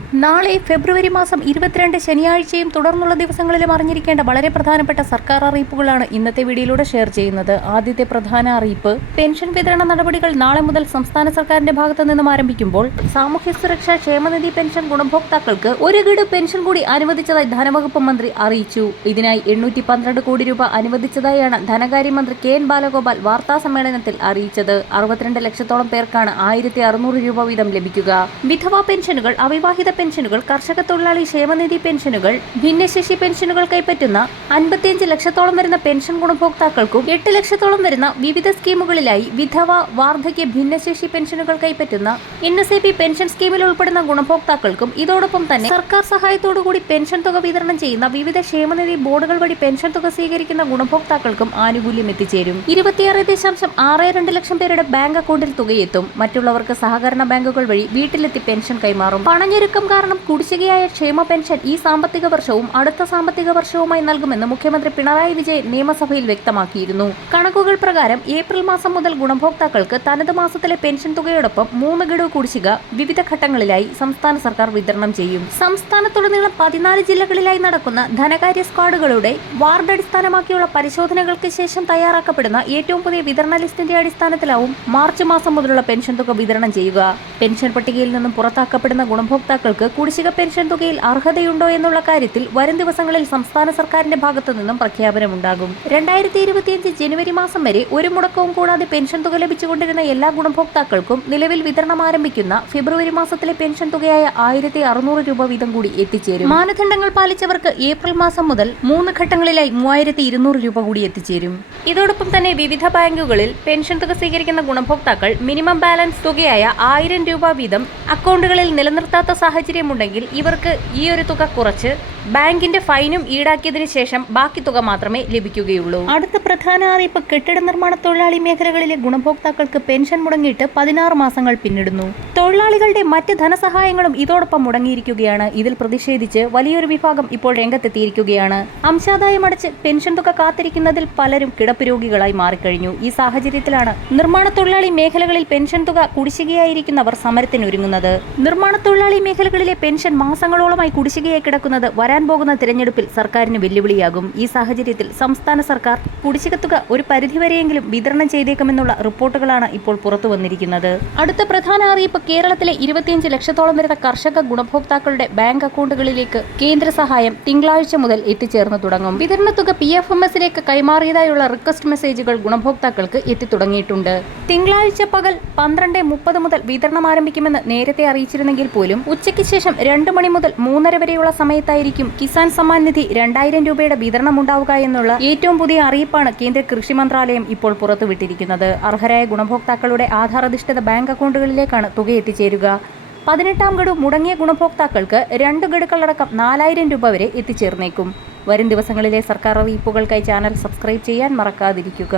നാളെ ഫെബ്രുവരി മാസം ഇരുപത്തിരണ്ട് ശനിയാഴ്ചയും തുടർന്നുള്ള ദിവസങ്ങളിലും അറിഞ്ഞിരിക്കേണ്ട വളരെ പ്രധാനപ്പെട്ട സർക്കാർ അറിയിപ്പുകളാണ് ഇന്നത്തെ വീഡിയോയിലൂടെ ഷെയർ ചെയ്യുന്നത്. ആദ്യത്തെ പ്രധാന അറിയിപ്പ് പെൻഷൻ വിതരണ നടപടികൾ നാളെ മുതൽ സംസ്ഥാന സർക്കാരിന്റെ ഭാഗത്തു നിന്നും ആരംഭിക്കുമ്പോൾ സാമൂഹ്യ സുരക്ഷാ ക്ഷേമനിധി പെൻഷൻ ഗുണഭോക്താക്കൾക്ക് ഒരു ഗഡു പെൻഷൻ കൂടി അനുവദിച്ചതായി ധനവകുപ്പ് മന്ത്രി അറിയിച്ചു. ഇതിനായി എണ്ണൂറ്റി പന്ത്രണ്ട് കോടി രൂപ അനുവദിച്ചതായാണ് ധനകാര്യമന്ത്രി കെ എൻ ബാലഗോപാൽ വാർത്താ സമ്മേളനത്തിൽ അറിയിച്ചത്. അറുപത്തിരണ്ട് ലക്ഷത്തോളം പേർക്കാണ് ആയിരത്തി രൂപ വീതം ലഭിക്കുക. വിധവാ പെൻഷനുകൾ അവിവാഹിത പെൻഷനുകൾ കർഷക തൊഴിലാളി ക്ഷേമനിധി പെൻഷനുകൾ ഭിന്നശേഷി പെൻഷനുകൾ കൈപ്പറ്റുന്ന അൻപത്തിയഞ്ച് ലക്ഷത്തോളം വരുന്ന പെൻഷൻ ഗുണഭോക്താക്കൾക്കും എട്ട് ലക്ഷത്തോളം വരുന്ന വിവിധ സ്കീമുകളിലായി വിധവ വാർദ്ധക്യ ഭിന്നശേഷി പെൻഷനുകൾ കൈപ്പറ്റുന്ന N S A P pension സ്കീമിൽ ഉൾപ്പെടുന്ന ഗുണഭോക്താക്കൾക്കും ഇതോടൊപ്പം തന്നെ സർക്കാർ സഹായത്തോടുകൂടി പെൻഷൻ തുക വിതരണം ചെയ്യുന്ന വിവിധ ക്ഷേമനിധി ബോർഡുകൾ വഴി പെൻഷൻ തുക സ്വീകരിക്കുന്ന ഗുണഭോക്താക്കൾക്കും ആനുകൂല്യം എത്തിച്ചേരും. ഇരുപത്തിയാറ് ദശാംശം ആറ് രണ്ട് ലക്ഷം പേരുടെ ബാങ്ക് അക്കൗണ്ടിൽ തുകയെത്തും. മറ്റുള്ളവർക്ക് സഹകരണ ബാങ്കുകൾ വഴി വീട്ടിലെത്തി പെൻഷൻ കൈമാറും. പണഞ്ഞെരുക്കം കാരണം കുടിശ്ശികയായ ക്ഷേമ പെൻഷൻ ഈ സാമ്പത്തിക വർഷവും അടുത്ത സാമ്പത്തിക വർഷവുമായി നൽകുമെന്ന് മുഖ്യമന്ത്രി പിണറായി വിജയൻ നിയമസഭയിൽ വ്യക്തമാക്കിയിരുന്നു. കണക്കുകൾ പ്രകാരം ഏപ്രിൽ മാസം മുതൽ ഗുണഭോക്താക്കൾക്ക് തനത് മാസത്തിലെ പെൻഷൻ തുകയോടൊപ്പം മൂന്ന് ഗഡു കുടിശ്ശിക വിവിധ ഘട്ടങ്ങളിലായി സംസ്ഥാന സർക്കാർ വിതരണം ചെയ്യും. സംസ്ഥാനത്തുടനീളം പതിനാല് ജില്ലകളിലായി നടക്കുന്ന ധനകാര്യ സ്ക്വാഡുകളുടെ വാർഡ് അടിസ്ഥാനമാക്കിയുള്ള പരിശോധനകൾക്ക് ശേഷം തയ്യാറാക്കപ്പെടുന്ന ഏറ്റവും പുതിയ വിതരണ ലിസ്റ്റിന്റെ അടിസ്ഥാനത്തിലാവും മാർച്ച് മാസം മുതലുള്ള പെൻഷൻ തുക വിതരണം ചെയ്യുക. പെൻഷൻ പട്ടികയിൽ നിന്നും പുറത്താക്കപ്പെടുന്ന ഗുണഭോക്താക്കൾക്ക് കുടിശ്ശിക പെൻഷൻ തുകയിൽ അർഹതയുണ്ടോ എന്നുള്ള കാര്യത്തിൽ വരും ദിവസങ്ങളിൽ സംസ്ഥാന സർക്കാരിന്റെ ഭാഗത്തു നിന്നും പ്രഖ്യാപനമുണ്ടാകും. രണ്ടായിരത്തി ഇരുപത്തിയഞ്ച് ജനുവരി മാസം വരെ ഒരു മുടക്കവും കൂടാതെ പെൻഷൻ തുക ലഭിച്ചുകൊണ്ടിരുന്ന എല്ലാ ഗുണഭോക്താക്കൾക്കും നിലവിൽ വിതരണം ആരംഭിക്കുന്ന ഫെബ്രുവരി മാസത്തിലെ പെൻഷൻ തുകയായ ആയിരത്തി അറുന്നൂറ് രൂപ വീതം കൂടി എത്തിച്ചേരും. മാനദണ്ഡങ്ങൾ പാലിച്ചവർക്ക് ഏപ്രിൽ മാസം മുതൽ മൂന്ന് ഘട്ടങ്ങളിലായി മൂവായിരത്തി ഇരുന്നൂറ് രൂപ കൂടി എത്തിച്ചേരും. ഇതോടൊപ്പം തന്നെ വിവിധ ബാങ്കുകളിൽ പെൻഷൻ തുക സ്വീകരിക്കുന്ന ഗുണഭോക്താക്കൾ മിനിമം ബാലൻസ് തുകയായ ആയിരം രൂപ വീതം അക്കൗണ്ടുകളിൽ നിലനിർത്താത്ത സാഹചര്യമുണ്ടെങ്കിൽ ഇവർക്ക് ഈ ഒരു തുക കുറച്ച് ബാങ്കിന്റെ ഫൈനും ഈടാക്കിയതിന് ശേഷം ബാക്കി തുക മാത്രമേ ലഭിക്കുകയുള്ളൂ. അടുത്ത പ്രധാന അറിയിപ്പ് കെട്ടിട നിർമ്മാണ തൊഴിലാളി മേഖലകളിലെ ഗുണഭോക്താക്കൾക്ക് പെൻഷൻ മുടങ്ങിയിട്ട് പതിനാറ് മാസങ്ങൾ പിന്നിടുന്നു. തൊഴിലാളികളുടെ മറ്റ് ധനസഹായങ്ങളും ഇതോടൊപ്പം മുടങ്ങിയിരിക്കുകയാണ്. ഇതിൽ പ്രതിഷേധിച്ച് വലിയൊരു വിഭാഗം ഇപ്പോൾ രംഗത്തെത്തിയിരിക്കുകയാണ്. അംശാദായം അടച്ച് പെൻഷൻ തുക കാത്തിരിക്കുന്നതിൽ പലരും കിടപ്പ് രോഗികളായി മാറിക്കഴിഞ്ഞു. ഈ സാഹചര്യത്തിലാണ് നിർമ്മാണ തൊഴിലാളി മേഖലകളിൽ പെൻഷൻ തുക കുടിശ്ശികയായിരിക്കുന്നവർ സമരത്തിനൊരുങ്ങുന്നത്. നിർമ്മാണ തൊഴിലാളി മേഖലകളിലെ പെൻഷൻ മാസങ്ങളോളമായി കുടിശ്ശികയായി കിടക്കുന്നത് വരാൻ പോകുന്ന തിരഞ്ഞെടുപ്പിൽ സർക്കാരിന് വെല്ലുവിളിയാകും. ഈ സാഹചര്യത്തിൽ സംസ്ഥാന സർക്കാർ കുടിശ്ശിക തുക ഒരു പരിധിവരെയെങ്കിലും വിതരണം ചെയ്തേക്കുമെന്നുള്ള റിപ്പോർട്ടുകളാണ് ഇപ്പോൾ പുറത്തു വന്നിരിക്കുന്നത്. അടുത്ത പ്രധാന അറിയിപ്പ് കേരളത്തിലെ ഇരുപത്തിയഞ്ച് ലക്ഷത്തോളം വരുന്ന കർഷക ഗുണഭോക്താക്കളുടെ ബാങ്ക് അക്കൗണ്ടുകളിലേക്ക് കേന്ദ്ര സഹായം തിങ്കളാഴ്ച മുതൽ എത്തിച്ചേർന്നു തുടങ്ങും. വിതരണ തുക പി എഫ് എം എസിലേക്ക് കൈമാറിയതായുള്ള റിക്വസ്റ്റ് മെസ്സേജുകൾ ഗുണഭോക്താക്കൾക്ക് എത്തിത്തുടങ്ങിയിട്ടുണ്ട്. തിങ്കളാഴ്ച പകൽ പന്ത്രണ്ട് മുപ്പത് മുതൽ വിതരണം ആരംഭിക്കുമെന്ന് നേരത്തെ അറിയിച്ചിരുന്നെങ്കിൽ പോലും ഉച്ചയ്ക്ക് ശേഷം രണ്ട് മണി മുതൽ മൂന്നര വരെയുള്ള സമയത്തായിരിക്കും കിസാൻ സമ്മാൻ നിധി രണ്ടായിരം രൂപയുടെ വിതരണം ഉണ്ടാവുക എന്നുള്ള ഏറ്റവും പുതിയ അറിയിപ്പാണ് കേന്ദ്ര കൃഷി മന്ത്രാലയം ഇപ്പോൾ പുറത്തുവിട്ടിരിക്കുന്നത്. അർഹരായ ഗുണഭോക്താക്കളുടെ ആധാർ അധിഷ്ഠിത ബാങ്ക് അക്കൗണ്ടുകളിലേക്കാണ് തുക എത്തിച്ചേരുക. പതിനെട്ടാം ഗഡു മുടങ്ങിയ ഗുണഭോക്താക്കൾക്ക് രണ്ട് ഗഡുക്കളടക്കം നാലായിരം രൂപ വരെ എത്തിച്ചേർന്നേക്കും. വരും ദിവസങ്ങളിലെ സർക്കാർ അറിയിപ്പുകൾക്കായി ചാനൽ സബ്സ്ക്രൈബ് ചെയ്യാൻ മറക്കാതിരിക്കുക.